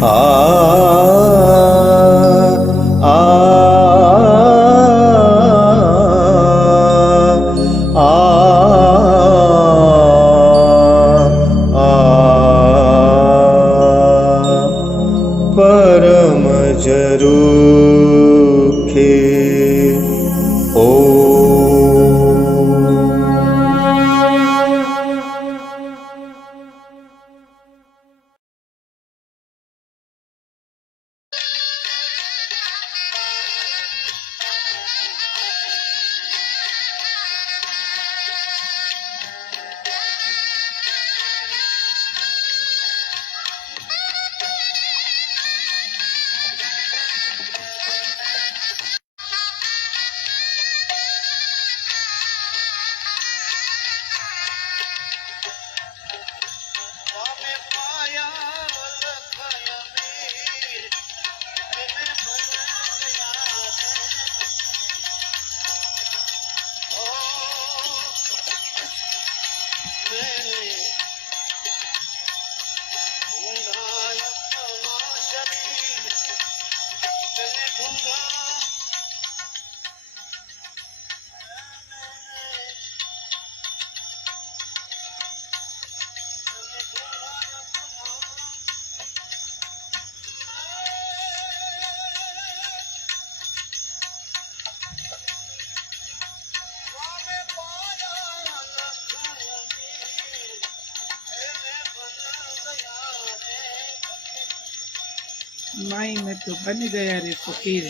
आ आ आ परम जरूखे ओ माई में तो बन गया रे फकीर।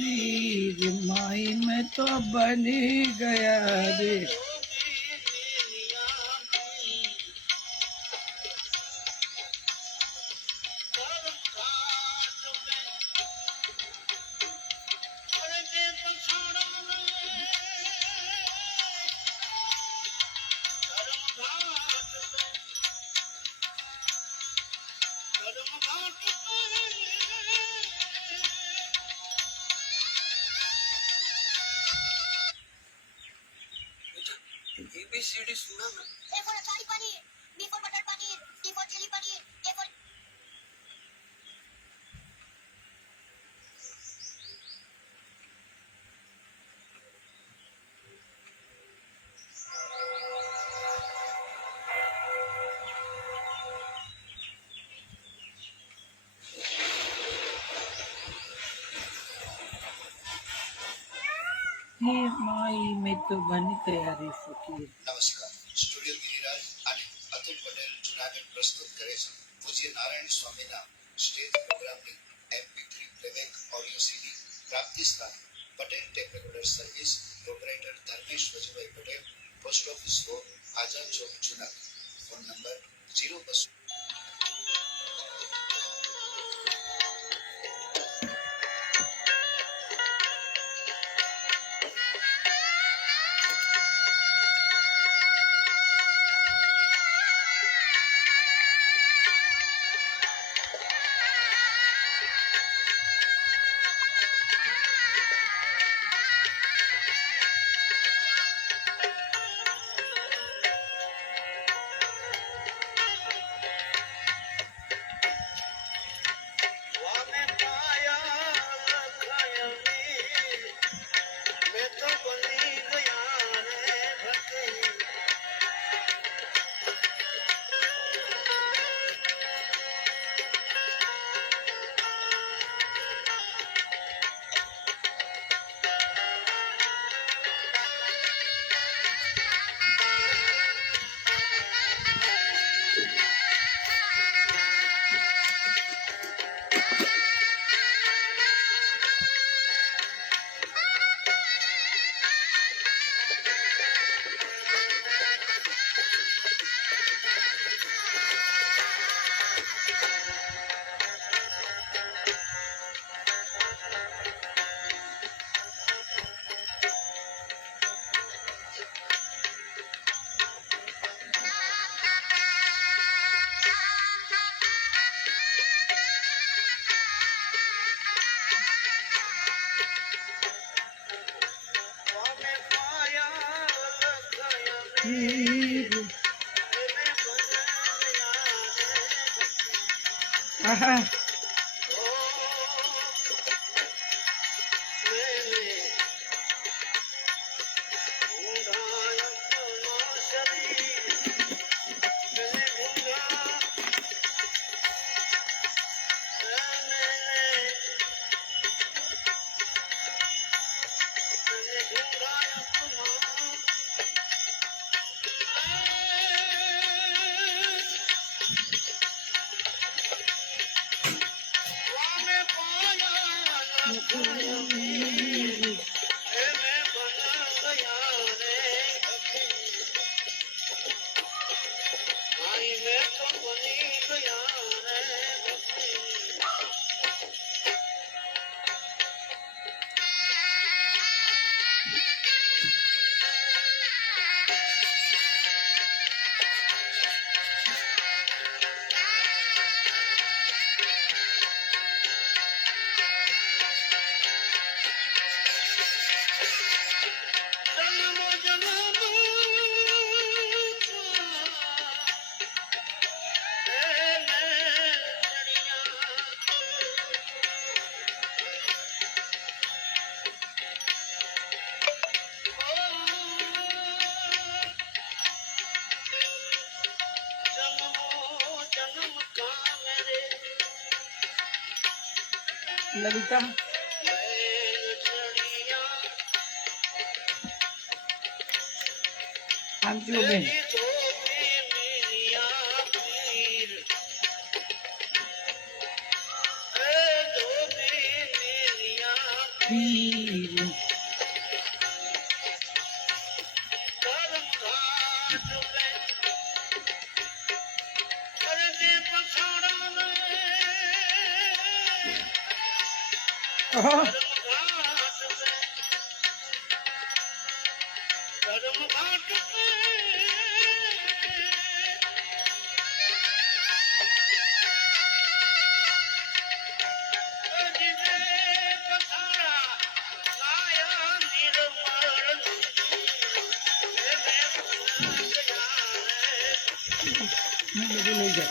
मेरी माई में तो बन गया रे। ABCD सुना ना। A for achari paneer, B for butter paneer, C for chili paneer, A for ये माई में तो बन गया रे फकीर। નમસ્કાર સ્ટુડિયો ગિરિરાજ અને અતુલ પટેલ જુનાગઢ પ્રસ્તુત કરે છે પૂજ્ય નારાયણ સ્વામીના સ્ટેજ પ્રોગ્રામની MP3 પ્લેબેક ઓડિયો સીડી પ્રાપ્તિ સ્થાન Patel tape recorder service proprietor Dharmesh Vajubhai Patel post office road Azad chowk Junagadh phone number 02 आहा, ललिता आमची हो बेन पीर आहा, मुझे ले जा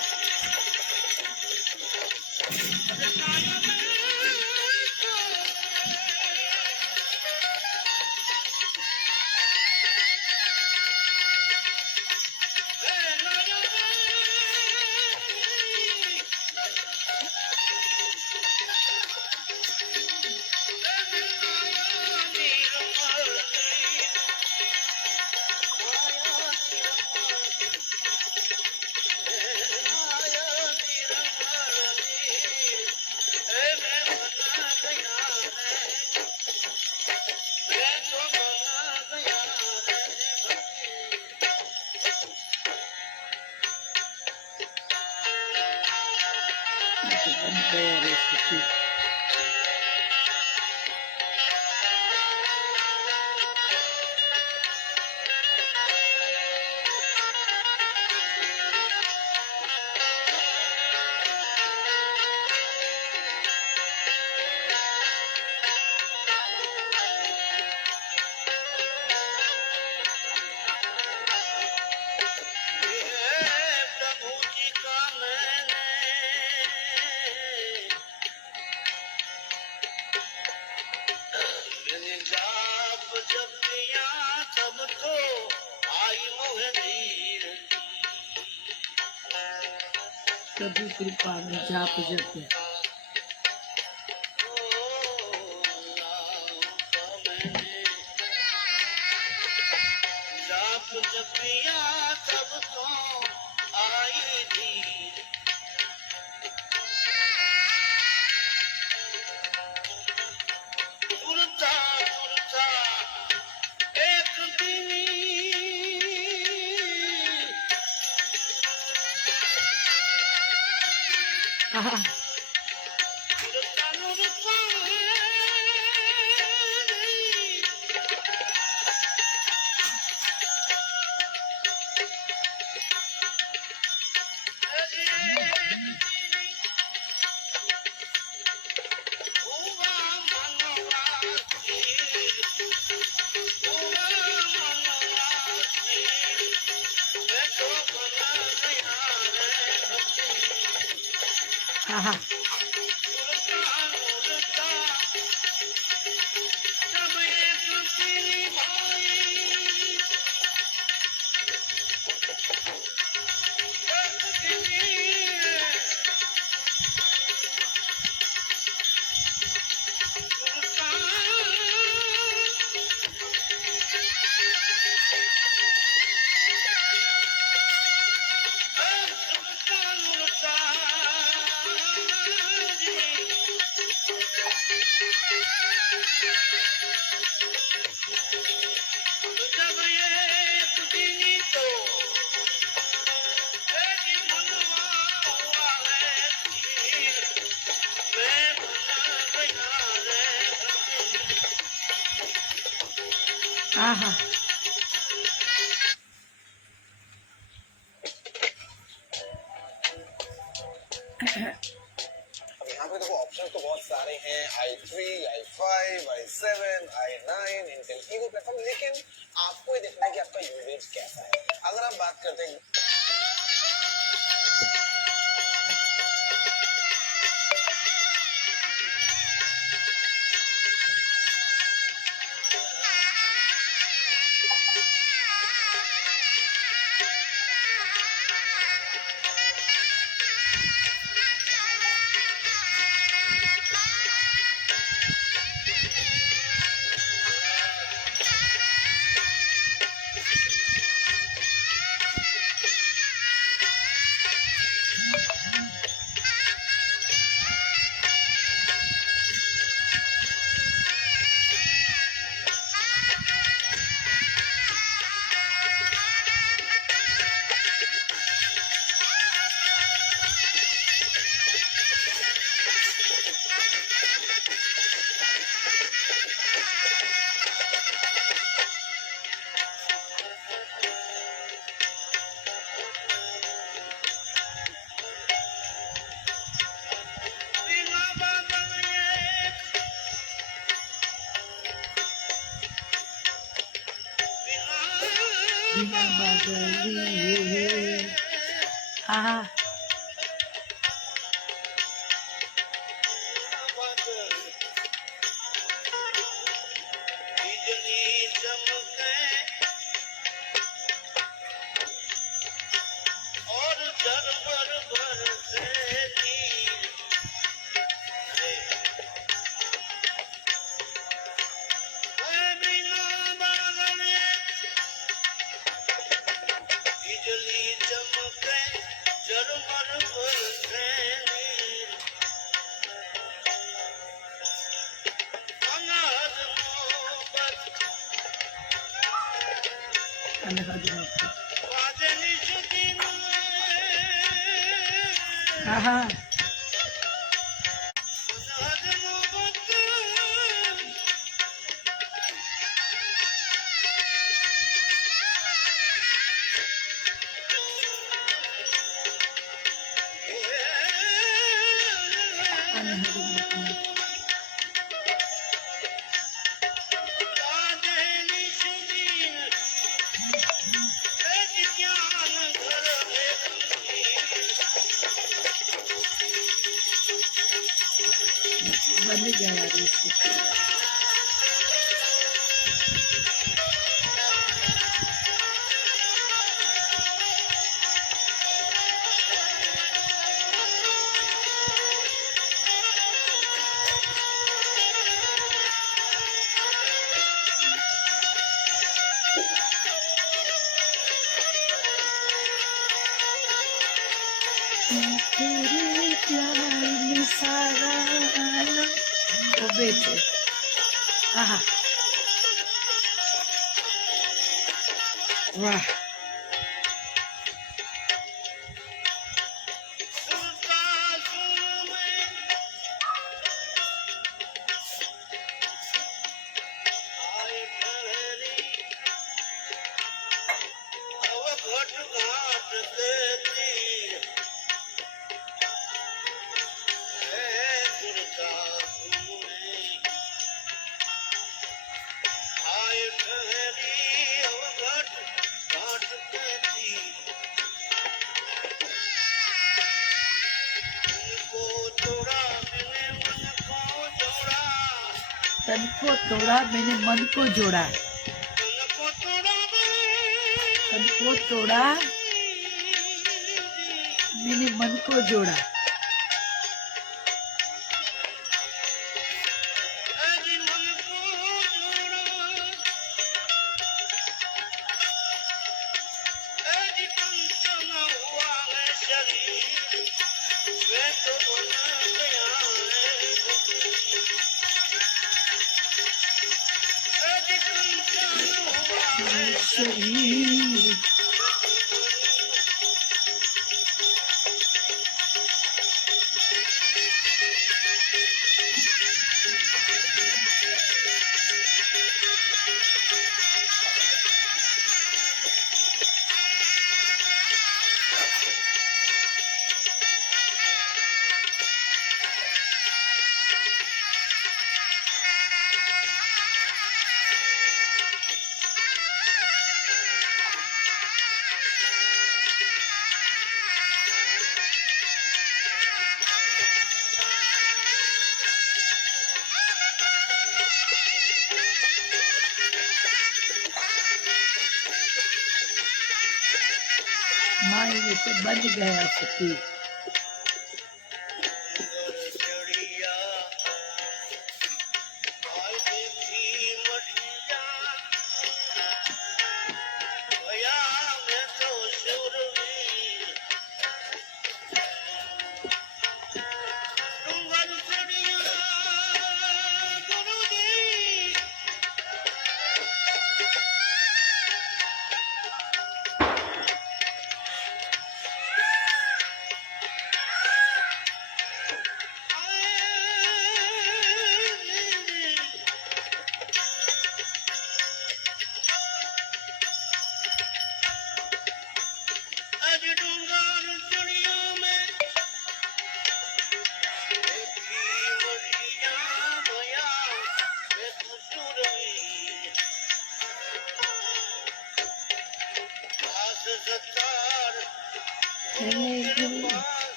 प्रभु कृपा में जाप जप आहा, आहा आहा अब यहाँ पे देखो ऑप्शन तो बहुत सारे हैं, i3, i5, i7, i9, Intel evo platform, लेकिन आपको ये देखना है कि आपका यूजेज कैसा है। अगर आप बात करते हैं बिना बादल लिए आहा आहा बन गया यार इसको तेरे प्यार में सारा आलम वो बेचे आहा वाह तन को तोड़ा मैंने मन को जोड़ा, तन को तोड़ा मैंने मन को जोड़ा। शरीर माई में तो बन गया सती।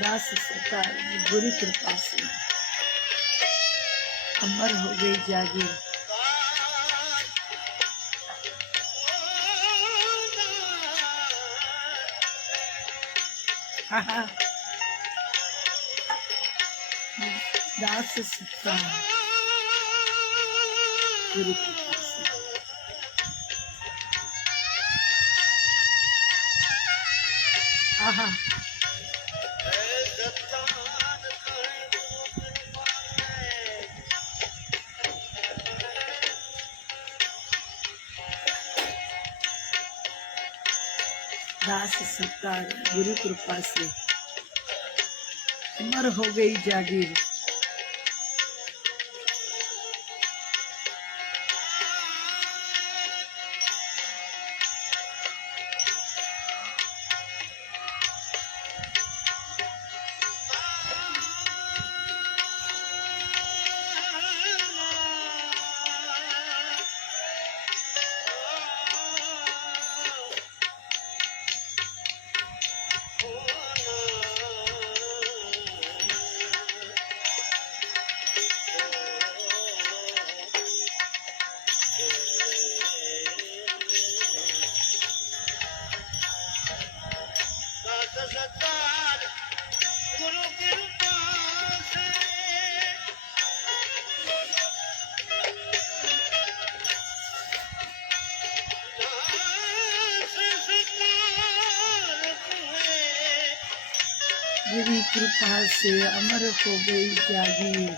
दास सरकार गुरु कृपा से अमर हो गई जागीर। दास सरकार गुरु कृपा से आहा दास सरकार गुरु कृपा से अमर हो गई जागीर। गुरु कृपा से अमर हो गई जागीर।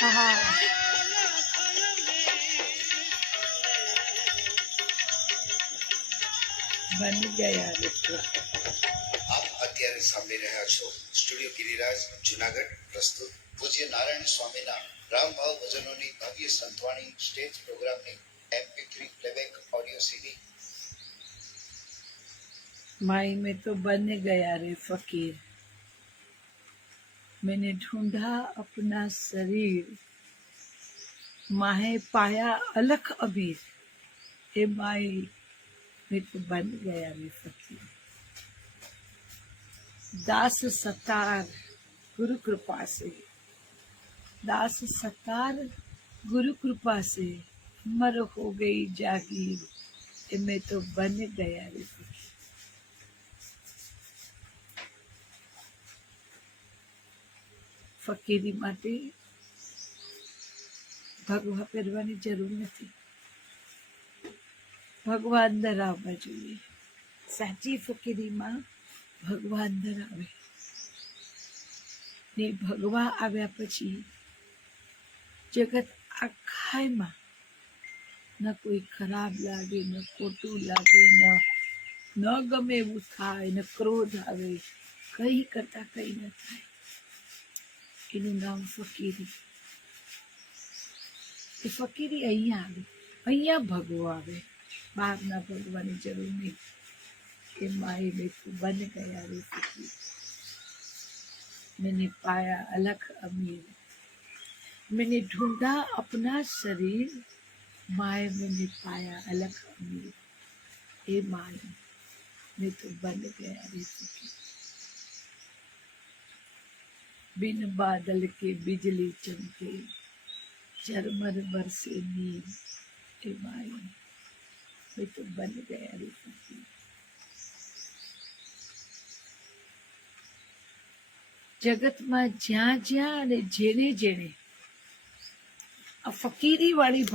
હા બની ગયા મિત્રો. આપ અત્યારે સાંભળી રહ્યા છો સ્ટુડિયો ગિરિરાજ જુનાગઢ પ્રસ્તુત પૂજ્ય નારાયણ સ્વામીના રામભાવ ભજનોની ભવ્ય સંતવાણી સ્ટેજ પ્રોગ્રામની MP3 પ્લેબેક ઓડિયો સીડી. माई में तो बन गया रे फकीर, मैंने ढूंढा अपना शरीर, माहे पाया अलख अबीर, ए माई में तो बन गया रे फकीर. दास सतार गुरु कृपा से, दास सतार गुरु कृपा से, मर हो गई जागीर, ए मैं तो बन गया रे फकीर. ફકીરી માટે ભગવા પહેરવાની જરૂર નથી, ભગવા અંદર આવવા જોઈએ. સાચી ફકીરીમાં ભગવા અંદર આવે ને ભગવા આવ્યા પછી જગત આખાયમાં ન કોઈ ખરાબ લાગે, ન ખોટું લાગે, ન ગમે એવું થાય, ન ક્રોધ આવે, કઈ કરતા કઈ ન થાય. એનું નામ ફકીરી. એ ફકીરી અહીંયા આવે, અહીંયા ભગવો આવે, બહારના ભગવાની જરૂર નહીં. કે માએ બેઠું બન ગયા રે ફકીર, मैंने पाया अलख अमीर, मैंने ढूंढा अपना शरीर, माए मैंने पाया अलख अमीर, ए माए मैं तो बन गया रे फकीर. बिन बादल के बिजली चमके, झरमर बरसे नीर, ए माए मैं तो बन गया रे फकीर. જગતમાં જ્યાં જ્યાં અને જેને જેને આ ફકીરી વાળી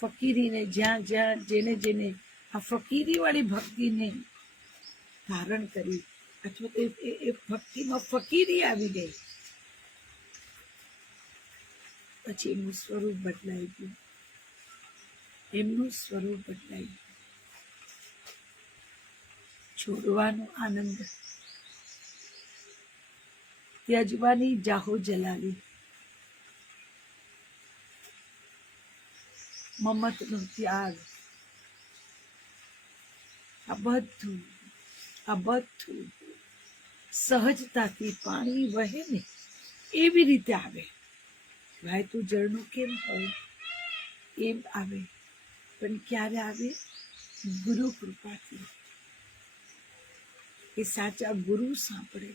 ફકીરીને જ્યાં જ્યાં જેને જેને આ ફકીરી વાળી ભક્તિને ધારણ કરી, અથવા તો એ ભક્તિમાં ફકીરી આવી ગઈ, પછી એમનું સ્વરૂપ બદલાઈ ગયું, એમનું સ્વરૂપ બદલાઈ ગયું. છોડવાનો આનંદ, ત્યજવાની જાહો જલાલી, મમતનો ત્યાગ, આ બધું સહજતાથી પાણી વહે ને એવી રીતે આવે. ભાઈ તું જળનું કેમ હોય એમ આવે, પણ ક્યારે આવે? ગુરુ કૃપાથી. એ સાચા ગુરુ સાંભળે,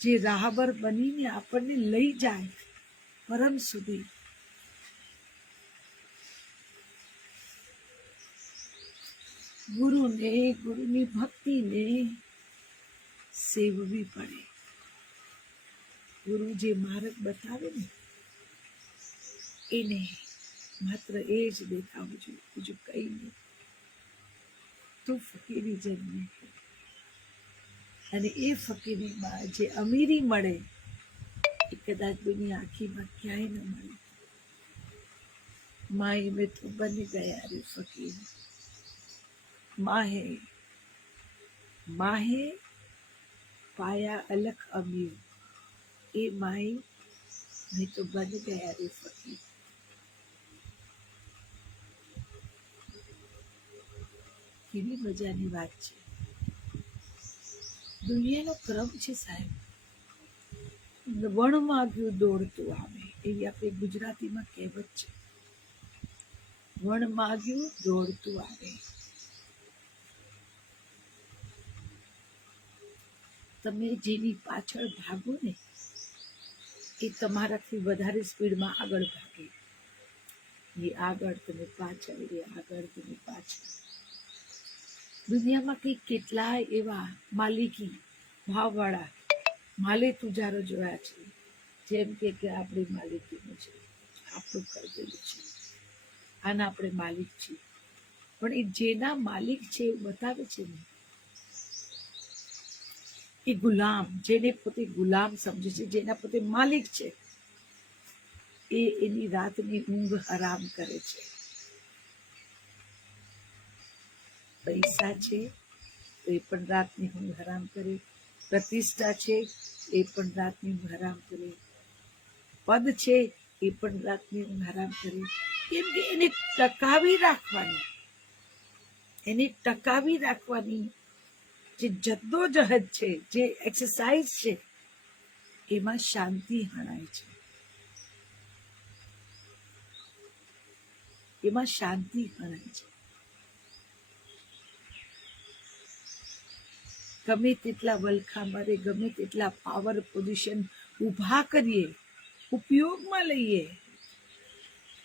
જે રાહબર બનીને આપણને લઈ જાય પરમ સુધી. ગુરુને, ગુરુની ભક્તિને સેવવી પડે. ગુરુ જે માર્ગ બતાવે ને એને માત્ર એ જ દેખાવું જોઈએ, બીજું કઈ નહીં. તું ફકીરી જન્મે, અને એ ફકીરીમાં જે અમીરી મળે એ કદાચ દુનિયા આખીમાં ક્યાંય ન મળે. માએ મેં તો બન ગયા રે ફકીર, માહે માહે પાયા અલખ અમીર, એ માએ મેં તો બન ગયા રે ફકીર. કેવી મજાની વાત છે. દુનિયાનો ક્રમ છે સાહેબ. વણ માગ્યું દોડતું આવે, એવી આપણે ગુજરાતીમાં કહેવત છે. વણ માગ્યું દોડતું આવે. તમે જેની પાછળ ભાગો ને એ તમારાથી વધારે સ્પીડમાં આગળ ભાગે. એ આગળ, તમે પાછળ, એ આગળ, તમે પાછળ. દુનિયામાં કંઈક કેટલાય એવા માલિકી ભાવવાળા માલે તુજારો જોયા છે, જેમ કે આપણી માલિકીનું છે, આપણું ખરીદેલું છે, આના આપણે માલિક છીએ. પણ એ જેના માલિક છે એવું બતાવે છે ને, એ ગુલામ, જેને પોતે ગુલામ સમજે છે, જેના પોતે માલિક છે, એ એની રાતની ઊંઘ હરામ કરે છે. પૈસા છે તો એ પણ રાતની ઊંઘ હરામ કરે, પ્રતિષ્ઠા છે એ પણ રાતની ઊંઘ હરામ કરે, પદ છે એ પણ રાતની ઊંઘ હરામ કરે. કેમ કે એને ટકાવી રાખવાની, એને ટકાવી રાખવાની જે જદ્દોજહદ છે, જે એક્સરસાઇઝ છે, એમાં શાંતિ હણાય છે, એમાં શાંતિ હણાય છે. ગમે તેટલા વલખા મારે, ગમે તેટલા પાવર પોઝિશન ઊભા કરીએ, ઉપયોગમાં લઈએ,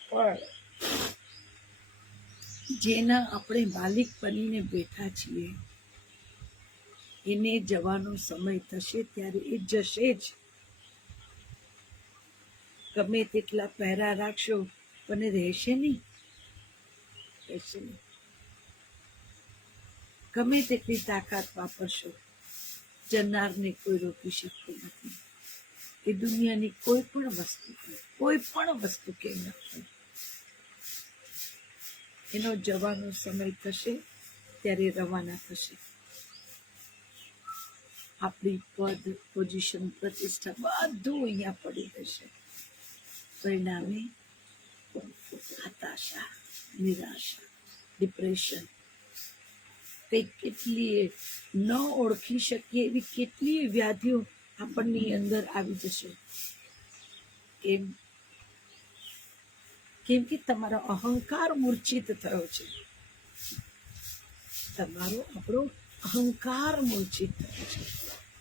પણ જેના આપણે માલિક બનીને બેઠા છીએ એને જવાનો સમય થશે ત્યારે એ જશે જ. ગમે તેટલા પહેરા રાખશો પણ રહેશે નહીં, રહેશે નહીં. ગમે તેટલી તાકાત વાપરશો, જનારને કોઈ રોકી શકતું નથી. એ દુનિયાની કોઈ પણ વસ્તુ કેમ ન હોય, એનો જવાનો સમય થશે ત્યારે રવાના થશે. આપણી પદ, પોઝિશન, પ્રતિષ્ઠા બધું અહીંયા પડી રહેશે. પરિણામે હતાશા, નિરાશા, ડિપ્રેશન, કેટલી ન ઓળખી શકીએ એવી કેટલી વ્યાધિઓ આપણની અંદર આવી જશે. કેમ કે તમારો અહંકાર મૂર્છિત થયો છે, આપણો અહંકાર મૂર્છિત થયો છે.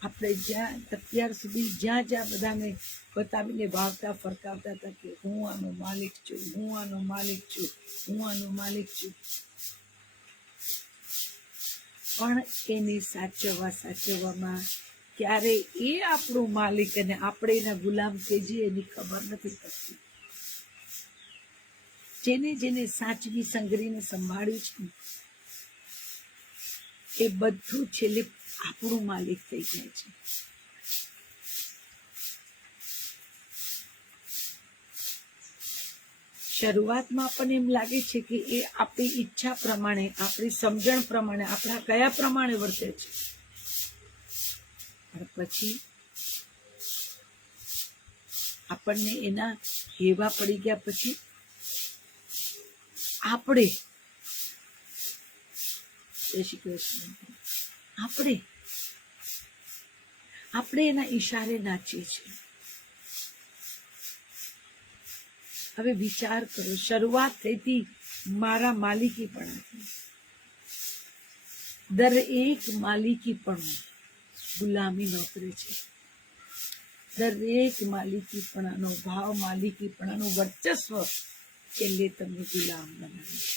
આપણે જ્યાં અત્યાર સુધી જ્યાં બધાને બતાવીને ભાવતા ફરકાવતા હતા કે હું આનો માલિક છું, હું આનો માલિક છું, હું આનો માલિક છું, પણ એને સાચવવામાં ક્યારે એ આપણું માલિક અને આપણે એના ગુલામ થઈ જઈએ એની ખબર નથી પડતી. જેને સાચવી સંગરીને સંભાળ્યું છે એ બધું છેલ્લે આપણું માલિક થઈ જાય છે. શરૂઆતમાં આપણને એમ લાગે છે કે એ આપણી ઈચ્છા પ્રમાણે, આપણી સમજણ પ્રમાણે, આપણા કયા પ્રમાણે વર્તે છે, પણ પછી આપણને એના હેવા પડી ગયા પછી આપણે એના ઈશારે નાચીએ છીએ. હવે વિચાર કરો, શરૂઆત થઈ હતી મારા માલિકીપણાથી. દરેક માલિકીપણું ગુલામી નોતરે છે. દરેક માલિકીપણાનો ભાવ, માલિકીપણાનું વર્ચસ્વ છેલ્લે તમને ગુલામ બનાવે છે.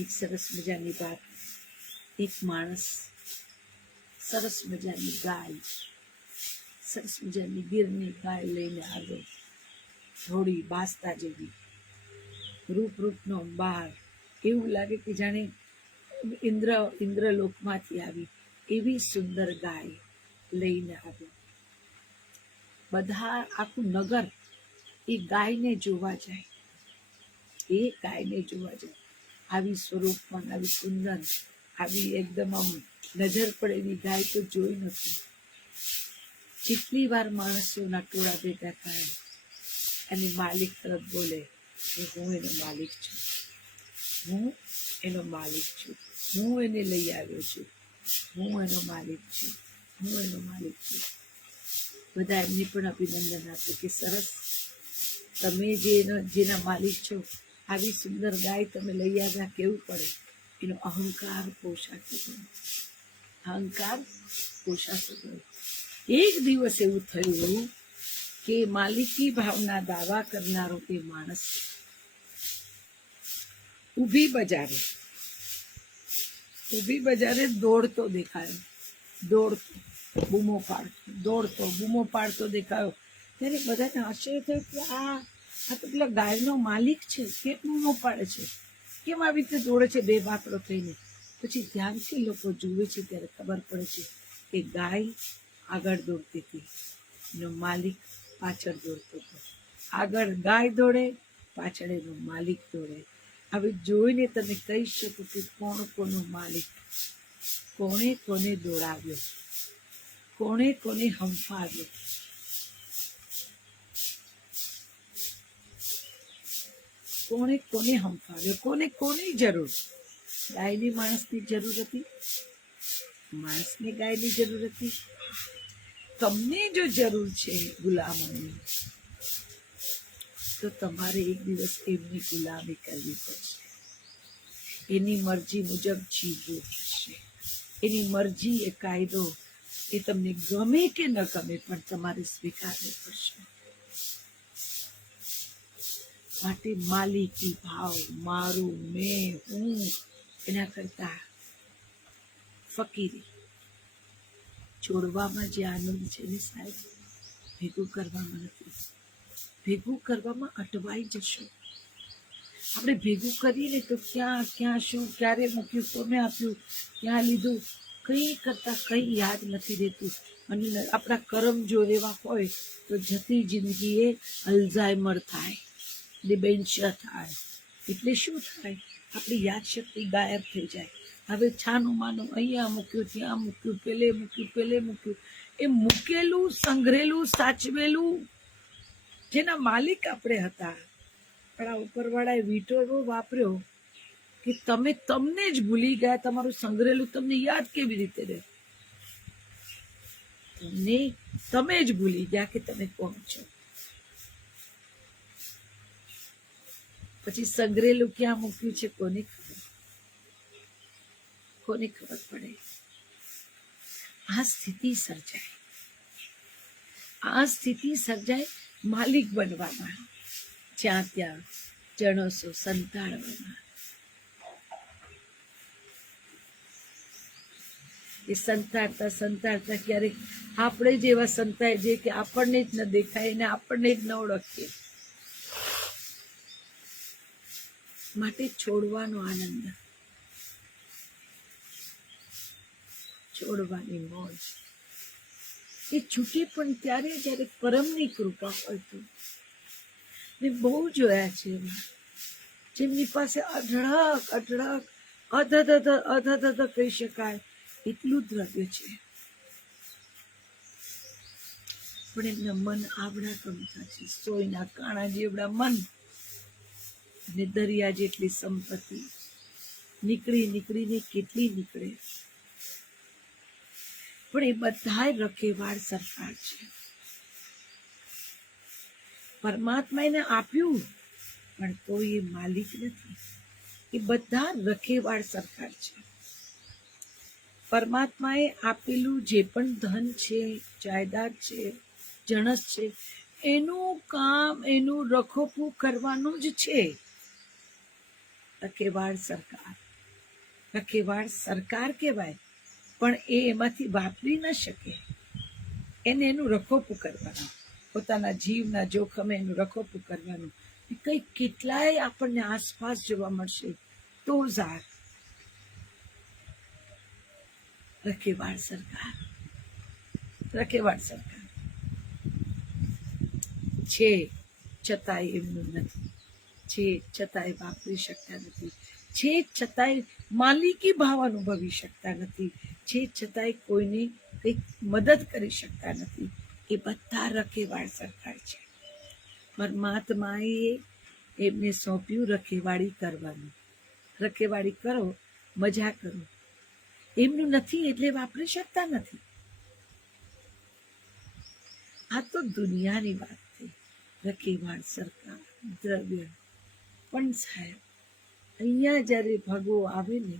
એક સરસ મજાની વાત, એક માણસ સરસ મજાની ગાય, સરસ મજાની ગીરની ગાય લઈને આવ્યો, થોડી બાસ્તા જેવી, રૂપનો અંબાર, એવું લાગે કે જાણે ઇન્દ્રલોકમાંથી આવી એવી સુંદર ગાય લઈને આવ્યો. બધા, આખું નગર એ ગાયને જોવા જાય, આવી સ્વરૂપમાં, આવી સુંદર, આવી એકદમ આમ નજર પડે એવી ગાય તો જોઈ નથી. જેટલી વાર માણસોના ટોળા ભેગા થાય અને માલિક તરફ બોલે કે હું એનો માલિક છું, હું એનો માલિક છું, હું એને લઈ આવ્યો છું, હું એનો માલિક છું, હું એનો માલિક છું. બધા એમને પણ અભિનંદન આપે કે સરસ, તમે જેના માલિક છો, આવી સુંદર ગાય તમે લઈ આવ્યા, કેવું પડે. એનો અહંકાર પોષાતો ગયો, અહંકાર પોષાતો ગયો. એક દિવસ એવું થયું કે માલિકી ભાવના દાવા કરનારો એ માણસ ઊભી બજારે દોડતો દેખાયો, બૂમો પાડતો દેખાયો. ત્યારે બધાને આશ્ચર્ય થયું કે આ તો પેલા ગાયનો માલિક છે, કેમ બૂમો પાડે છે, કેમ આવી રીતે દોડે છે બે બાકડો થઈને. તો પછી ધ્યાનથી લોકો જુએ છે ત્યારે ખબર પડે છે કે ગાય આગળ દોડતી હતી, એનો માલિક પાછળ દોડતો હતો. આગળ ગાય દોડે, પાછળ એનો માલિક દોડે. હવે જોઈને તમે કહી શકો કે કોણ કોનો માલિક, કોણે કોને દોડાવ્યો, કોણે કોને હંફાવ્યો. કોને કોને હંફાવ્યો, કોને કોની જરૂર. ગાયની માણસની જરૂર હતી, માણસને ગાયની જરૂર હતી. તમને જો જરૂર છે ગુલામોની, તો તમારે એક દિવસ એમની ગુલામી કરવી પડશે. એની મરજી મુજબ જીવવું પડશે. એની મરજી, એ કાયદો, એ તમને ગમે કે ન ગમે પણ તમારે સ્વીકારવો પડશે. માટે માલિકી ભાવ, મારું, મેં, હું, એના કરતા ફકીરી છોડવામાં જે આનંદ છે ને સાહેબ, ભેગું કરવામાં નથી. ભેગું કરવામાં અટવાઈ જશો. આપણે ભેગું કરીએ તો ક્યાં ક્યાં શું, ક્યારે મૂક્યું, કોને આપ્યું, ક્યાં લીધું, કંઈ કરતા કંઈ યાદ નથી રહેતું. અને આપણા કરમ જો એવા હોય તો જતી જિંદગીએ અલ્ઝાઇમર થાય, ડિમેન્શિયા થાય. એટલે શું થાય? આપણી યાદશક્તિ ગાયબ થઈ જાય. હવે છાનું માનું અહીંયા મૂક્યું, ત્યાં મૂક્યું, પેલે મૂક્યું. એ મૂકેલું, સંઘરેલું, સાચવેલું, જેના માલિક આપણે હતા, પણ આ ઉપરવાળાએ વીંટોળો વાપર્યો કે તમે તમને જ ભૂલી ગયા. તમારું સંઘરેલું તમને યાદ કેવી રીતે રહે? તમે જ ભૂલી ગયા કે તમે કોણ છો. પછી સંઘરેલું ક્યાં મૂક્યું છે કોને ખબર? કોને ખબર પડે? આ સ્થિતિ સર્જાય માલિક બનવામાં, જ્યાં ત્યાં જણસો સંતાડવામાં. એ સંતાડતા ક્યારેક આપણે જ એવા સંતાય જે કે આપણને જ ન દેખાય ને આપણને જ ન ઓળખીએ. માટે છોડવાનો આનંદ, છોડવાની મોજ એ છૂટે પણ ત્યારે જ્યારે પરમની કૃપા હોય તો. મેં બહુ જોયા છે એમાં, જેમની પાસે અધધ કહી શકાય એટલું દ્રવ્ય છે, પણ એમના મન આવડા કમતા છે. સોયના કાણા જેવડા મન અને દરિયા જેટલી સંપત્તિ. નીકળીને કેટલી નીકળે, પણ એ બધા રખેવાળ સરકાર છે. પરમાત્મા એને આપ્યું પણ તો એ માલિક નથી. એ બધા રખેવાળ સરકાર છે. પરમાત્માએ આપેલું જે પણ ધન છે, જાયદાદ છે, જણસ છે, એનું કામ, એનું રખોપું કરવાનું જ છે. રખેવાળ સરકાર કહેવાય, પણ એ એમાંથી વાપરી ન શકે. એને એનું રખોપું કરવાનું, પોતાના જીવના જોખમે એનું રખોપું કરવાનું. કંઈક કેટલાય આપણને આસપાસ જોવા મળશે. તોઝાર રખેવાળ સરકાર છે, છતાંય એમનું નથી. છે છતાંય વાપરી શકતા નથી. છે છતાંય માલિકી ભાવ અનુભવી શકતા નથી. છે છતાંય કોઈને કંઈક મદદ કરી શકતા નથી. એ બધા રખેવાળ સરકાર છે. પરમાત્માએ એમને સોંપ્યું રખેવાળી કરવાનું. રખેવાળી કરો, મજા કરો. એમનું નથી એટલે વાપરી શકતા નથી. આ તો દુનિયાની વાત થઈ, રખેવાળ સરકાર, દ્રવ્ય. પણ સાહેબ, અહીંયા જ્યારે ભગવો આવે ને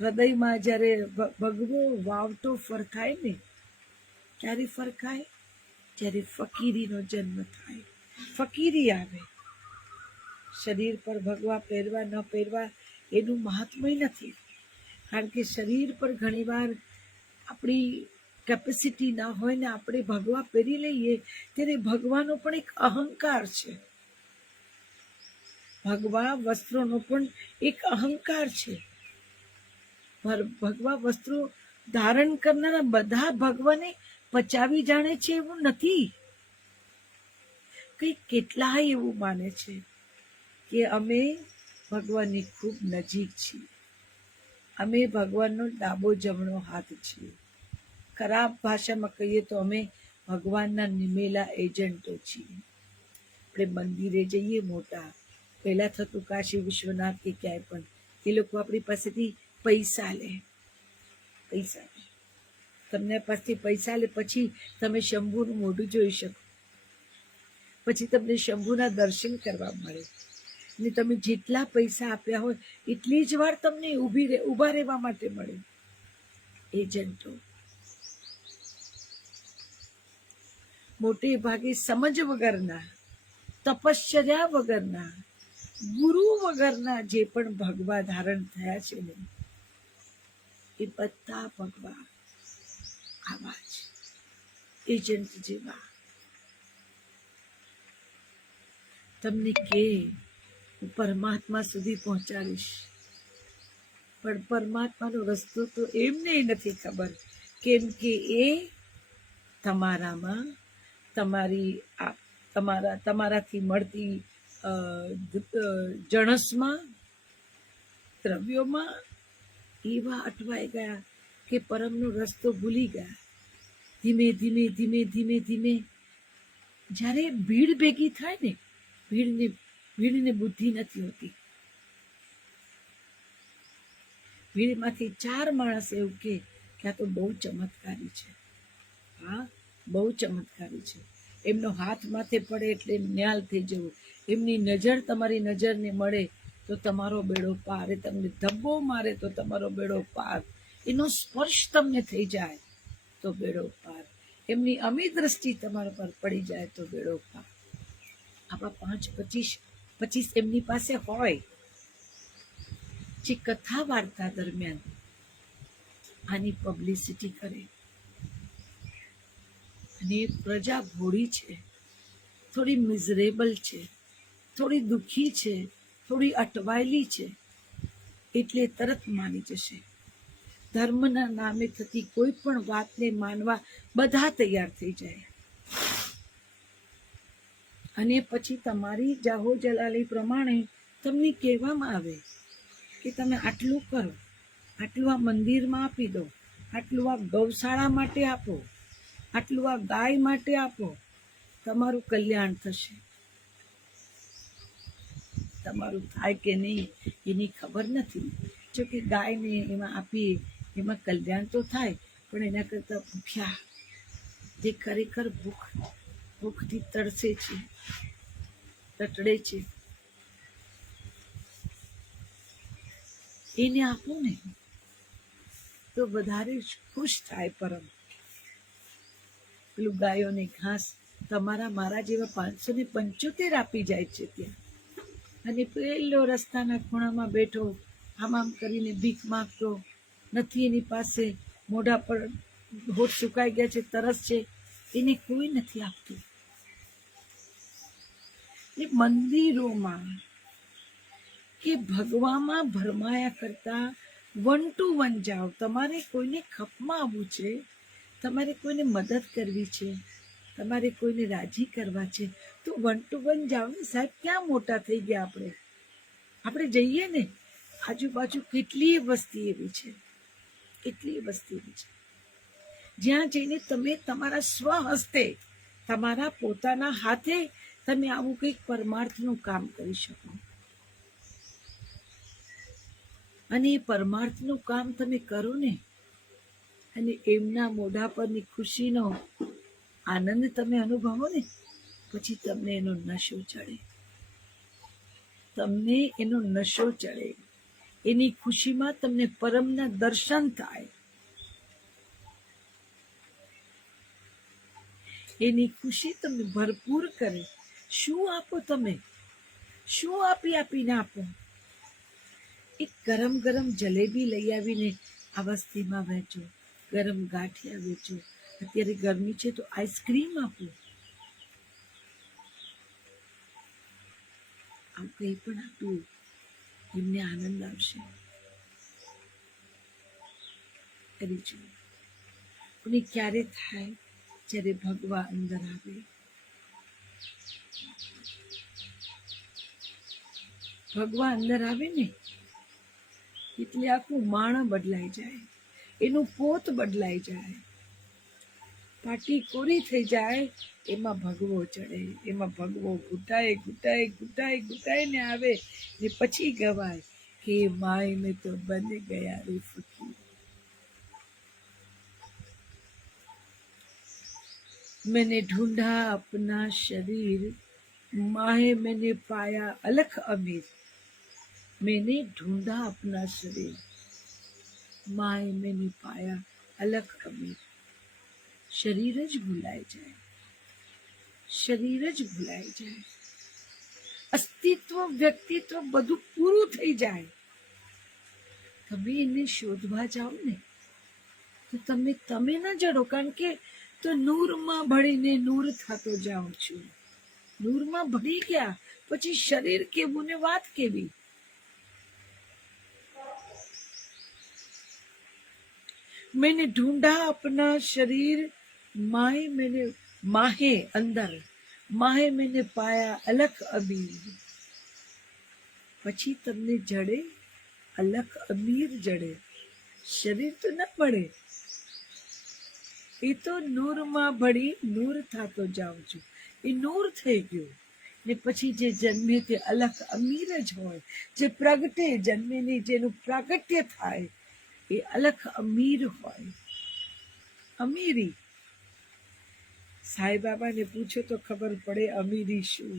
હૃદયમાં જ્યારે ભગવો વાવટો ફરખાય ને, ક્યારે ફરખાય? જ્યારે ફકીરીનો જન્મ થાય, ફકીરી આવે. શરીર પર ભગવા પહેરવા ન પહેરવા એનું મહાત્મય નથી, કારણ કે શરીર પર ઘણીવાર આપણી કેપેસિટી ના હોય ને આપણે ભગવા પહેરી લઈએ ત્યારે ભગવાનો પણ એક અહંકાર છે. ભગવા વસ્ત્રોનો પણ એક અહંકાર છે. ભગવા વસ્ત્રો ધારણ કરનારા બધા ભગવાને પચાવી જાણે છે એવું નથી. કઈ કેટલાય એવું માને છે કે અમે ભગવાનની ખૂબ નજીક છીએ, અમે ભગવાનનો ડાબો જમણો હાથ છીએ. ખરાબ ભાષામાં કહીએ તો અમે ભગવાનના નિમેલા એજન્ટો છીએ. આપણે મંદિરે જઈએ મોટા, પહેલા થતું કાશી વિશ્વનાથ કે ક્યાંય પણ, એ લોકો આપણી પાસેથી પૈસા લે. તમને પાસેથી પૈસા લે પછી તમે શંભુનું મોઢું જોઈ શકો, પછી તમને શંભુના દર્શન કરવા મળે. અને તમે જેટલા પૈસા આપ્યા હોય એટલી જ વાર તમને ઊભા રહેવા માટે મળે. એજન્ટો મોટે ભાગે સમજ વગરના, તપશ્ચર્યા વગરના, ગુરુ વગરના જે પણ ભગવા ધારણ થયા છે ને, એ બધા ભગવા આવા જ એજન્ટ જેવા. તમને કે હું પરમાત્મા સુધી પહોંચાડીશ, પણ પરમાત્માનો રસ્તો તો એમને નથી ખબર, કેમ કે એ તમારામાં તમારાથી મળતી જણસમાં, દ્રવ્યોમાં એવા અટવાઈ ગયા કે પરમનો રસ્તો ભૂલી ગયા. ધીમે ધીમે ધીમે ધીમે ધીમે જ્યારે ભીડ ભેગી થાય ને, ભીડને બુદ્ધિ નથી હોતી. ભીડમાંથી 4 માણસ એવું કે આ તો બહુ ચમત્કારી છે. હા, બહુ ચમત્કારી છે. એમનો હાથ માથે પડે એટલે ન્યાલ થઈ જવું, એમની નજર તમારી નજરને મળે તો તમારો બેડો પાર, એ તમને ધબ્બો મારે તો તમારો બેડો પાર, એનો સ્પર્શ તમને થઈ જાય તો બેડો પાર, એમની અમી દ્રષ્ટિ તમારા પર પડી જાય તો બેડો પાર. આવા 5-25 એમની પાસે હોય જે કથા વાર્તા દરમિયાન આની પબ્લિસિટી કરે. અને પ્રજા ભોળી છે, થોડી મિઝરેબલ છે, થોડી દુઃખી છે, થોડી અટવાયેલી છે, એટલે તરત માની જશે. ધર્મના નામે થતી કોઈ પણ વાતને માનવા બધા તૈયાર થઈ જાય. અને પછી તમારી જાહો જલાલી પ્રમાણે તમને કહેવામાં આવે કે તમે આટલું કરો, આટલું આ મંદિરમાં આપી દો, આટલું આ ગૌશાળા માટે આપો, આટલું આ ગાય માટે આપો, તમારું કલ્યાણ થશે. તમારું થાય કે નહીં એની ખબર નથી. જો કે ગાયને એમાં આપીએ એમાં કલ્યાણ તો થાય, પણ એના કરતાં ભૂખ્યા જે ખરેખર ભૂખથી તડસે છે, તટડે છે, એને આપો ને તો વધારે ખુશ થાય પરમ. પેલું ગાયોને ઘાસ તમારા મારા જેવા 575 આપી જાય છે ત્યાં, અને પેલો રસ્તાના ખૂણામાં બેઠો આમ કરીને ભીખ માંગતો નથી, એની પાસે મોઢા પર હોઠ સુકાઈ ગયા છે, તરસ છે, એને કોઈ નથી આપતું. એ મંદિરોમાં કે ભગવામાં ભરમાયા કરતા 1 to 1 જાઓ. તમારે કોઈને ખપમાં આવવું છે, તમારે કોઈને મદદ કરવી છે, તમારે કોઈને રાજી કરવા છે, તો 1 to 1 જાઓ ને સાહેબ. ક્યાં મોટા થઈ ગયા આપણે જઈએ ને, આજુબાજુ કેટલી વસ્તી એવી છે, કેટલી વસ્તી એવી છે જ્યાં જઈને તમે તમારા સ્વહસ્તે, તમારા પોતાના હાથે તમે આવું કંઈક પરમાર્થનું કામ કરી શકો. અને એ પરમાર્થનું કામ તમે કરો ને, અને એમના મોઢા પરની ખુશીનો આનંદ તમે અનુભવો ને, પછી તમને એનો નશો ચડે, તમને એનો નશો ચડે. એની ખુશીમાં તમને પરમના દર્શન થાય, એની ખુશી તમને ભરપૂર કરે. શું આપો તમે, શું આપીને આપો? એક ગરમ ગરમ જલેબી લઈ આવીને આ વસ્તીમાં વહેંચો, ગરમ ગાંઠિયા વેચો, અત્યારે ગરમી છે તો આઈસ્ક્રીમ આપો. આવું કંઈ પણ આપવું એમને આનંદ આવશે. કરી જુઓ. પણ એ ક્યારે થાય? જ્યારે ભગવાન અંદર આવે. ભગવાન અંદર આવે ને એટલે આખું માણસ બદલાઈ જાય, એનું પોત બદલાઈ જાય, પાટી કોરી થઈ જાય, એમાં ભગવો ચડે, એમાં ભગવો ઘૂંટાય ઘૂંટાય ઘૂંટાય ઘૂંટાય ને આવે ને પછી ગવાય કે માય મેં તો બન ગયા રે ફકીર. मैंने ढूंढा अपना शरीर, माहे मैंने पाया अलख अमीर. मैंने ढूंढा अपना शरीर, माहे मैंने पाया अलख अमीर. શરીર જ ભૂલાઈ જાય, શરીર જ ભૂલાઈ જાય, અસ્તિત્વ વ્યક્તિત્વ બધું પૂરું થઈ જાય. તમે એને શોધવા જાઓ ને તો તમે ના જડો, કારણ કે તો નૂરમાં ભળીને નૂર થતો જાઉં છું. નૂરમાં ભળી ગયા પછી શરીર કેવું ને વાત કેવી. मैंने ढूंढा अपना शरीर, माहे अंदर, माहे मैंने पाया अलख अमीर. પછી તમને જડે અલખ અમીર જડે, શરીર તો ન મળે. એ તો નૂરમાં ભળી નૂર થતો જાઉં છું, એ નૂર થઈ ગયું ને પછી જે જન્મે તે અલખ અમીર જ હોય, જે પ્રગટે જન્મે ની જેનું પ્રાગટ્ય થાય એ અલખ અમીર હોય. અમીરી સાંઈ બાબાને પૂછો તો ખબર પડે અમીરી શું,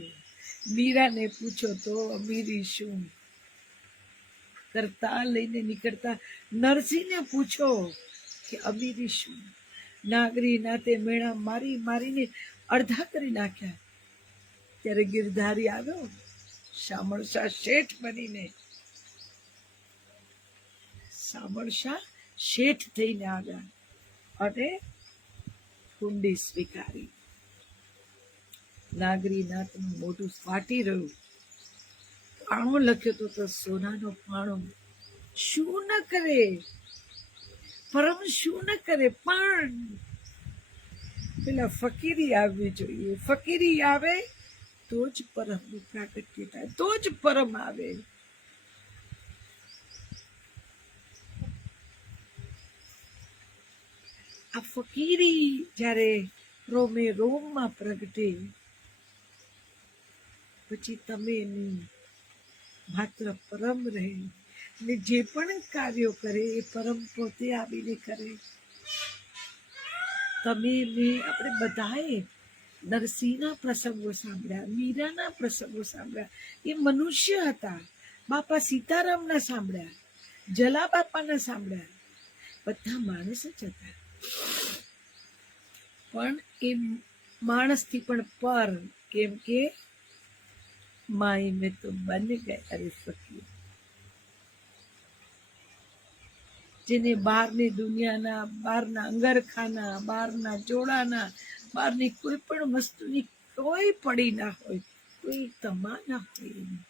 મીરાને પૂછો તો અમીરી શું. કરતા લઈને નીકળતા નરસિંહને પૂછો કે અમીરી શું. નાગરી નાતે મેળા મારી મારીને અડધા કરી નાખ્યા. ત્યારે ગિરધારી આવ્યો શામળશા શેઠ બનીને, શામળશા શેઠ થઈને આવ્યા અને કુંડી સ્વીકારી. નાગરીનાથનું મોઢું ફાટી રહ્યું. પાણો લખ્યો તો સોનાનો પાણો. શું ન કરે પરમ, શું ન કરે, પણ પેલા ફકીરી આવવી જોઈએ. ફકીરી આવે તો જ પરમનું પ્રાગટ્ય થાય, તો જ પરમ આવે. આ ફકીરી જ્યારે રોમે રોમમાં પ્રગટે પછી તમે એની માત્ર પરમ રહે ને જે પણ કાર્યો કરે એ પરમ પોતે આવીને કરે. તમે મેં આપણે બધાએ નરસિંહના પ્રસંગો સાંભળ્યા, મીરાના પ્રસંગો સાંભળ્યા. એ મનુષ્ય હતા. બાપા સીતારામના સાંભળ્યા, જલા બાપાના સાંભળ્યા. બધા માણસ જ હતા, પણ એ માણસથી પણ પર, કેમ કે માય મેં તો બન ગયા રે ફકીર. જેને બહારની દુનિયાના, બહારના અંગરખાના, બહારના જોડાના, બહારની કોઈ પણ વસ્તુની કોઈ પડી ના હોય, કોઈ તમા ના હોય એની.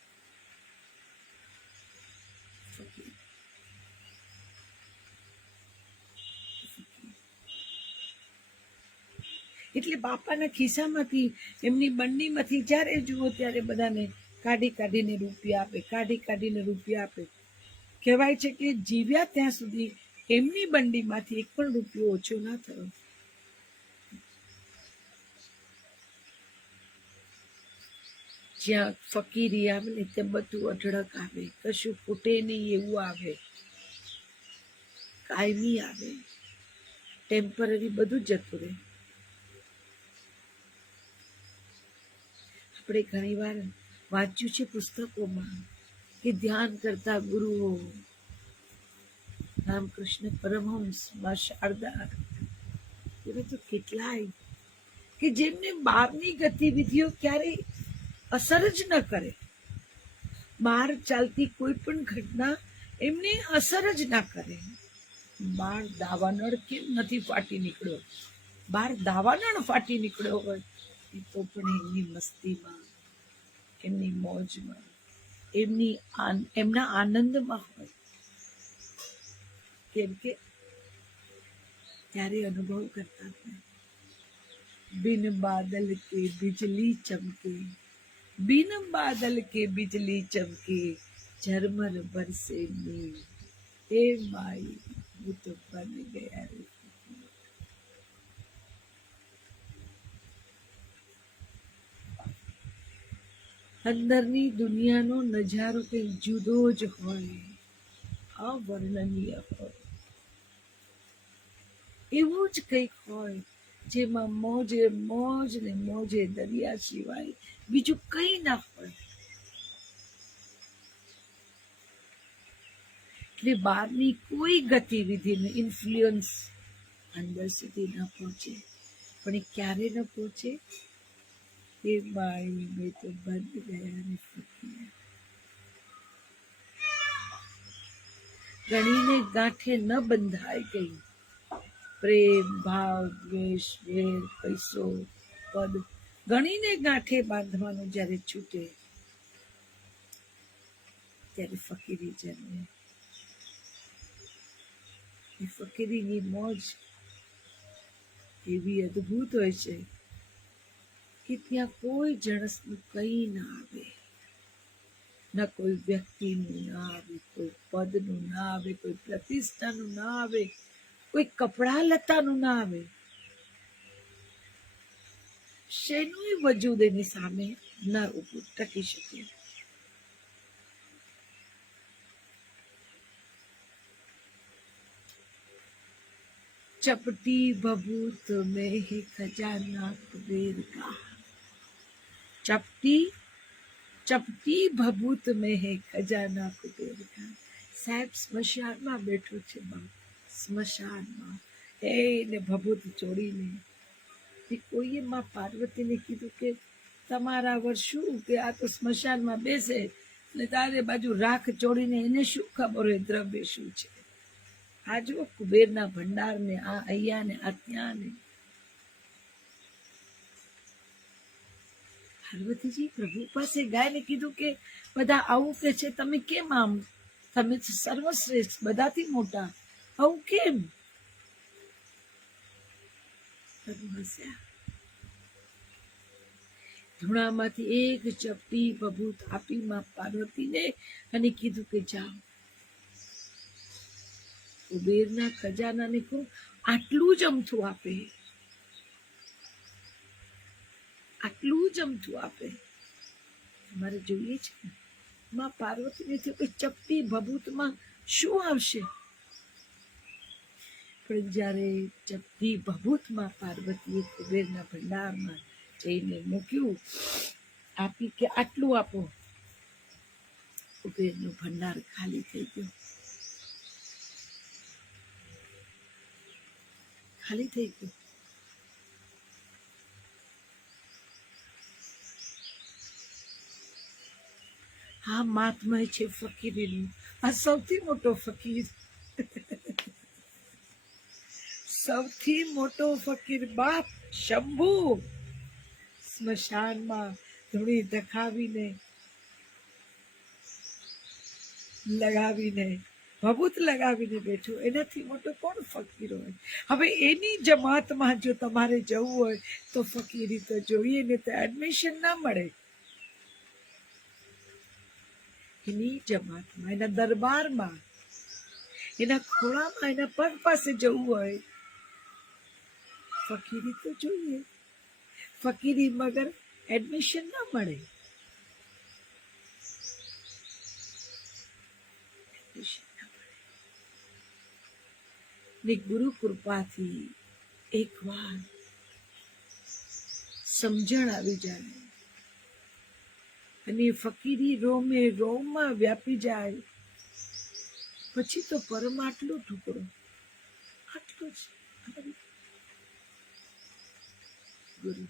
એટલે બાપાના ખિસ્સામાંથી, એમની બંડીમાંથી જ્યારે જુઓ ત્યારે બધાને કાઢી કાઢીને રૂપિયા આપે, કાઢી કાઢીને રૂપિયા આપે. કહેવાય છે કે જીવ્યા ત્યાં સુધી એમની બંડીમાંથી એક પણ રૂપિયો ઓછો ના થયો. જ્યાં ફકીરી આવે ને ત્યાં બધું અઢળક આવે, કશું ખૂટે નહીં એવું આવે, કાયમી આવે, ટેમ્પરરી બધું જતું રહે. આપણે ઘણી વાર વાંચ્યું છે પુસ્તકોમાં કે ધ્યાન કરતા ગુરુઓ, રામકૃષ્ણ પરમહંસ, મા શારદા, એવા તો કેટલાય કે જેમને બહારની ગતિવિધિઓ ક્યારેય અસર જ ન કરે. બહાર ચાલતી કોઈ પણ ઘટના એમને અસર જ ના કરે. બહાર દાવાનળ કેમ નથી ફાટી નીકળ્યો? બહાર દાવાનળ ફાટી નીકળ્યો હોય એ તો પણ એમની મસ્તીમાં, એમની મોજમાં, એમના આનંદમાં હોય, કેમ કે ત્યારે અનુભવ કરતા હોય, बिन बादल के बिजली चमके, बिन बादल के बिजली चमके, झरमर बरसे नील, हे माई હું તો બન ગયા રે. અંદરની દુનિયાનો નજારો કંઈક જુદો જ હોય, અવર્ણનીય હોય. એવું જ કંઈક હોય જેમાં મોજે મોજ ને મોજે દરિયા સિવાય બીજું કંઈ ના હોય. એટલે બહારની કોઈ ગતિવિધિનું ઇન્ફ્લુઅન્સ અંદર સુધી ન પહોંચે. પણ એ ક્યારે ન પહોંચે? એ બાઈ મેં તો બંધ ગયા ને ફકીર. ગણીને ગાંઠે ન બંધાય ગઈ. પ્રેમ, ભાવ, દ્વેષ, વેર, પૈસો, પદ ગણીને ગાંઠે બાંધવાનું જ્યારે છૂટે ત્યારે ફકીરી જન્મે. એ ફકીરીની મોજ એવી અદ્ભુત હોય છે કે ત્યાં કોઈ જણસનું કંઈ ના આવે, ન કોઈ વ્યક્તિનું ના આવે, કોઈ પદનું ના આવે, કોઈ પ્રતિષ્ઠાનું ના આવે, કોઈ કપડા લતાનું ના આવે. શેનું વજૂદ એની સામે ન ઊભું ટકી શકે. चपटी भभूत में है खजाना कुबेर का, चपटी चपटी भभूत में है खजाना कुबेर का. સાહેબ સ્મશાનમાં બેઠો છે. બાપ સ્મશાનમાં એને ભભૂત ચોડીને કોઈએ માં પાર્વતીને કીધું કે તમારા વર શું કે આ તો સ્મશાનમાં બેસે ને તારે બાજુ રાખ ચોડીને એને શું ખબર હોય દ્રવ્ય શું છે. આ જો કુબેરના ભંડાર ને આ અહીંયા ને આ ત્યાં ને. પાર્વતીજી પ્રભુ પાસે ગાય ને કીધું કે બધા આવું કે છે, તમે કેમ આમ, તમે સર્વશ્રેષ્ઠ બધાથી મોટા, આવું કેમ? પ્રભુ હસ્યા. ધૂણામાંથી એક ચપટી ભભૂત આપી માં પાર્વતીને અને કીધું કે જાઓ કુબેરના ખજાનાને કહું આટલું જ અમથું આપે, આટલું જ અમથું આપે. તમારે જોઈએ છે ને માં પાર્વતીને થયું કે ચપટી ભભૂતમાં શું આવશે? પણ જ્યારે ચપટી ભભૂતમાં પાર્વતીએ કુબેરના ભંડારમાં જઈને મૂક્યું, આપી કે આટલું આપો, કુબેરનો ભંડાર ખાલી થઈ ગયો. ખાલી થઈ ગયું. હા, મહાત્મા છે ફકીરીનું. આ સૌથી મોટો ફકીર, સૌથી મોટો ફકીર બાપ શંભુ સ્મશાનમાં ધૂણી ધખાવીને લગાવીને ભભૂત લગાવીને બેઠો. એનાથી મોટો કોણ ફકીર હોય? હવે એની જમાતમાં જો તમારે જવું હોય તો ફકીરી તો જોઈએ ને, તો એડમિશન ના મળે. એની જમાતમાં, એના દરબારમાં, એના ખોળામાં, એના પગ પાસે જવું હોય ફકીરી તો જોઈએ. ફકીરી મગર એડમિશન ના મળે. ને ગુરુ કૃપાથી એકવાર સમજણ આવી જાય અને ફકીરી રોમે રોમમાં વ્યાપી જાય, પછી તો પરમ આટલો ટુકડો, આટલો જ ગુરુ.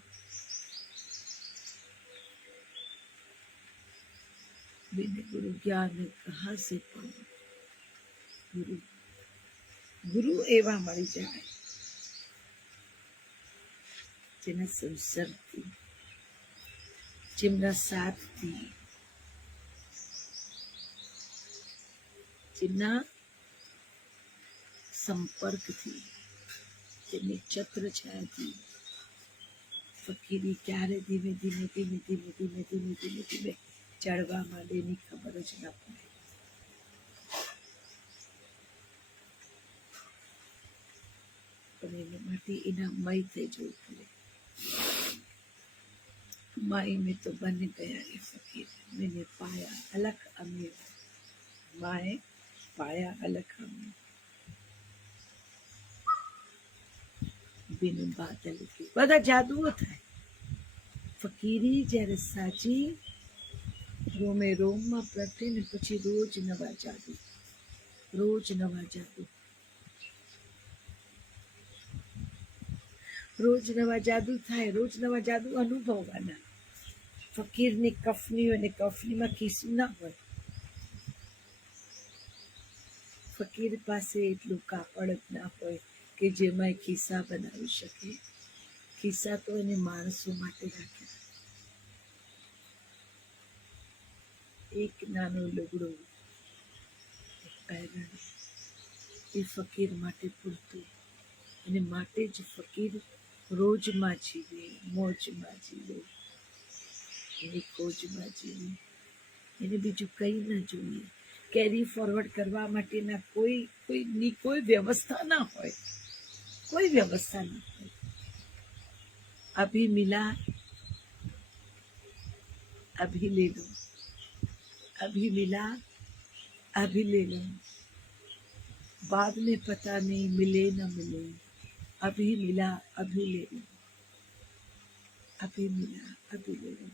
बिन गुरु ज्ञान कहाँ से पाऊं? गुरु ગુરુ એવા મળી જાય જેના સંસર્ગથી, જેમના સાથથી જેના સંપર્કથી, તેની છત્ર છાયાથી ફકીરી ક્યારે ધીમે ધીમે ધીમે ધીમે ધીમે ધીમે ધીમે ધીમે ચડવા માંડે એની ખબર જ ન પડે. પણ એને માટે એના મય થઈ જવું પડે. माई में तो बन गया रे फकीर, मैंने पाया अलग अमीर, माए पाया अलग अमीर, बिन बादल के બધા જાદુઓ થાય. ફકીરી જ્યારે સાચી રોમે રોમમાં પ્રગટે ને પછી રોજ નવા જાદુ, રોજ નવા જાદુ, રોજ નવા જાદુ થાય, રોજ નવા જાદુ અનુભવવાના. ફકીરની કફની હોય ને કફનીમાં ખિસ્સું ના હોય. ફકીર પાસે એટલું કાપડ જ ના હોય કે જેમાં ખિસ્સા બનાવી શકે. ખિસ્સા તો એને માણસો માટે રાખ્યા. એક નાનું લુગડું, એક પહેરણ, એ ફકીર માટે પૂરતું. અને માટે જ ફકીર રોજમાં જીવે, મોજમાં જીવે, એની ખોજમાં જીવે. એને બીજું કંઈ ના જોઈએ. કેરી ફોરવર્ડ કરવા માટેના કોઈ વ્યવસ્થા ના હોય, કોઈ વ્યવસ્થા ના હોય. અભી મિલા अभी ले लो, अभी मिला अभी ले लो, बाद में पता नहीं मिले न मिले, अभी मिला अभी ले लो, अभी मिला अभी ले लो.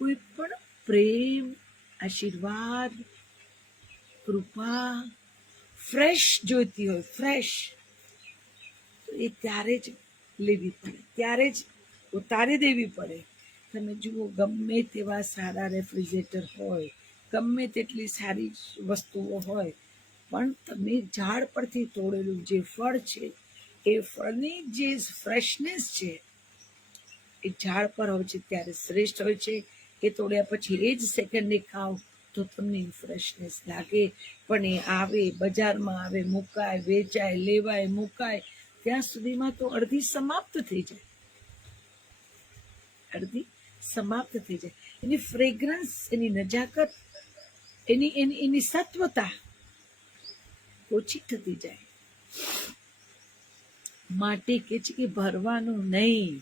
કોઈ પણ પ્રેમ, આશીર્વાદ, કૃપા ફ્રેશ જોઈતી હોય, ફ્રેશ, તો એ ત્યારે જ લેવી પડે, ત્યારે જ ઉતારી દેવી પડે. તમે જુઓ, ગમે તેવા સારા રેફ્રિજરેટર હોય, ગમે તેટલી સારી વસ્તુઓ હોય, પણ તમે ઝાડ પરથી તોડેલું જે ફળ છે, એ ફળની જે ફ્રેશનેસ છે એ ઝાડ પર હોય છે ત્યારે શ્રેષ્ઠ હોય છે. એ તોડ્યા પછી એ જ સેકન્ડે ખાઓ તો તમને ફ્રેશનેસ લાગે. પણ એ આવે, બજારમાં આવે, મુકાય, વેચાય, લેવાય, મુકાય, ત્યાં સુધીમાં તો અડધી સમાપ્ત થઈ જાય, અડધી સમાપ્ત થઈ જાય. એની ફ્રેગ્રન્સ, એની નજાકત, એની સત્વતા ઓછી થતી જાય. માટે કે છે કે ભરવાનું નહીં,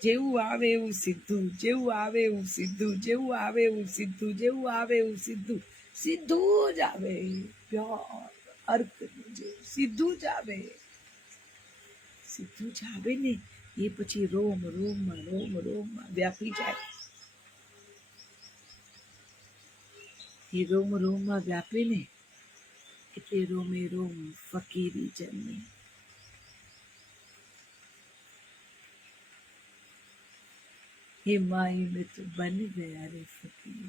જેવું આવે એવું સીધું, જેવું આવે એવું સીધું, જેવું આવે એવું સીધું, જેવું આવે એવું સીધું, સીધું જ આવે. પ્યોર અર્ક જેવું સીધું જ આવે, સીધું જ આવે ને એ પછી રોમ રોમમાં, રોમ રોમમાં વ્યાપી જાય. એ રોમ રોમમાં વ્યાપે ને એટલે રોમે રોમ ફકીરી જન્મે. हे माई में तो बन गया रे फकीर.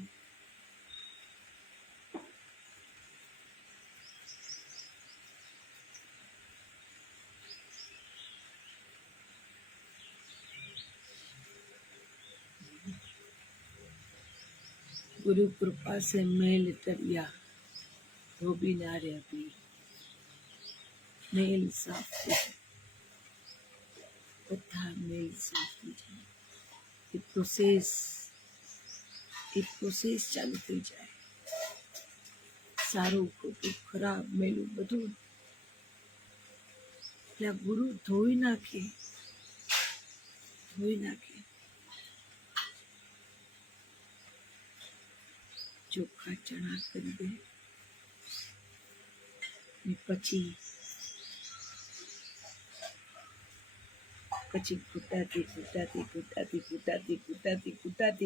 गुरु कृपा से मेल तरिया, धोबी नारे अभी मेल साफ થઈ જાય, બધા મેલ સાફ થઈ જાય. એક પ્રોસેસ ચાલુ થઈ જાય. સારું, ખોટું, ખરાબ, મેલું બધું એટલે આ ગુરુ ધોઈ નાખે, ધોઈ નાખે. ચોખ્ખા ચણા કરી દે ને પછી કૂટાતી કૂટાતી કૂટાતી કૂટાતી કૂટાતી કૂટાતી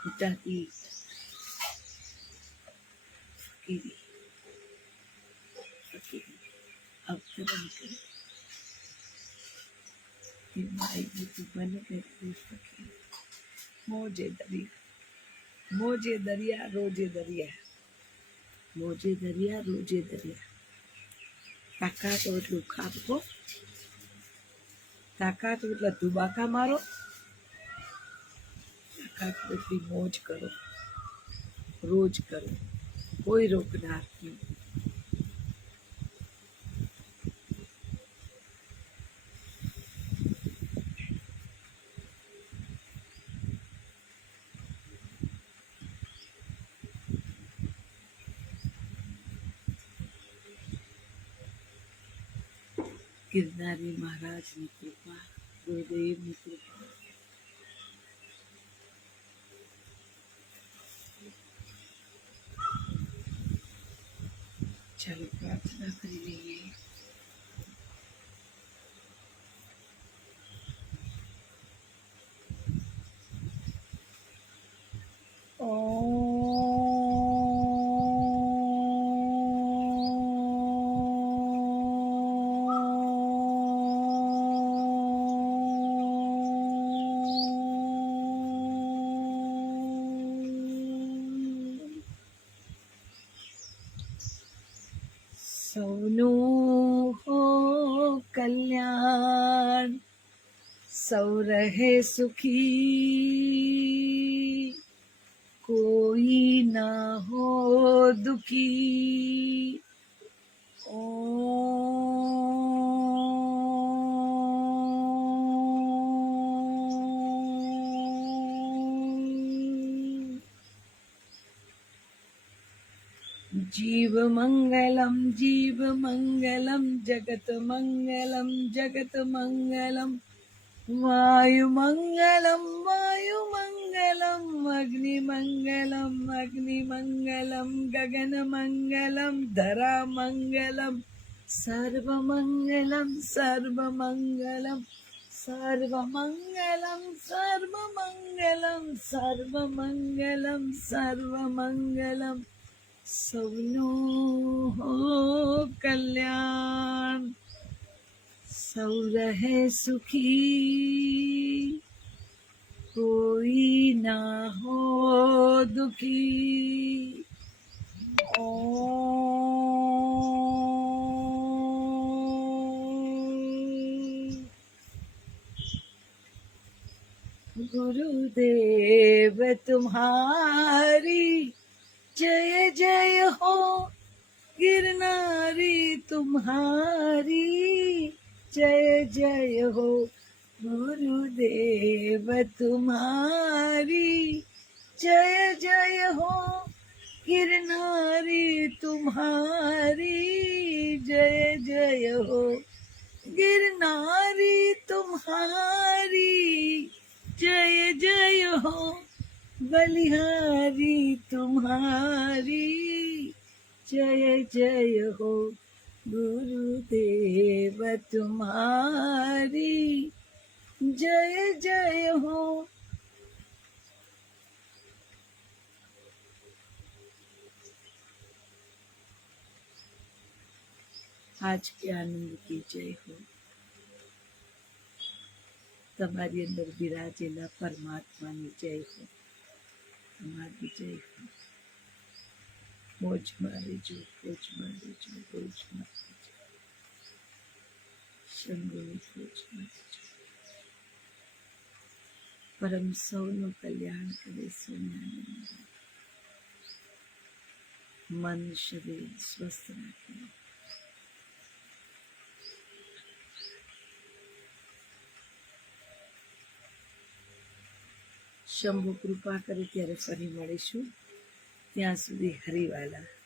કૂટાતી ફકીરી ફકીરી અવતરણ કરે. એ માઈ બધું બને ગઈ ફકીર. મોજે દરિયા, મોજે દરિયા, રોજે દરિયા, મોજે દરિયા, રોજે દરિયા. તાકાત હોય એટલું ખાપકો, તાકાત હોય એટલા ધુબાકા મારો, તાકાત હોય એટલી મોજ કરો, રોજ કરો. કોઈ રોકનાર નહીં. ગિરનારી મહારાજની કૃપા, ગુરુદેવની કૃપા. ચાલો પ્રાર્થના કરી લઈએ. સૌનું હો કલ્યાણ, સૌ રહે સુખી, કોઈ ના હો દુખી. जीव मंगलम जगत मंगलम वायु मंगलम अग्नि मंगलम गगन मंगलम धरा मंगलम सर्व मंगलम સૌનું હો કલ્યાણ, સૌ રહે સુખી, કોઈ ના હો દુખી. गुरुदेव तुम्हारी जय जय हो, गिरनारी तुम्हारी जय जय हो. गुरुदेव तुम्हारी जय जय हो, गिरनारी तुम्हारी जय जय हो. गिरनारी तुम्हारी जय जय हो, बलिहारी तुम्हारी जय जय हो. गुरुदेव तुम्हारी जय जय हो. आज के आनंद की जय हो. તમારી અંદર બિરાજેલા પરમાત્માની જય હો. તમારી જય હો. મોજમાં રહેજો, મોજમાં રહેજો, મોજમાં રહેજો. શંભુની મોજમાં રહેજો. પરમ સૌનું કલ્યાણ કરે, સોનાનંદ મન શરીર સ્વસ્થ રાખે. શંભુ કૃપા કરે ત્યારે ફરી મળીશું. ત્યાં સુધી હરિવાલા.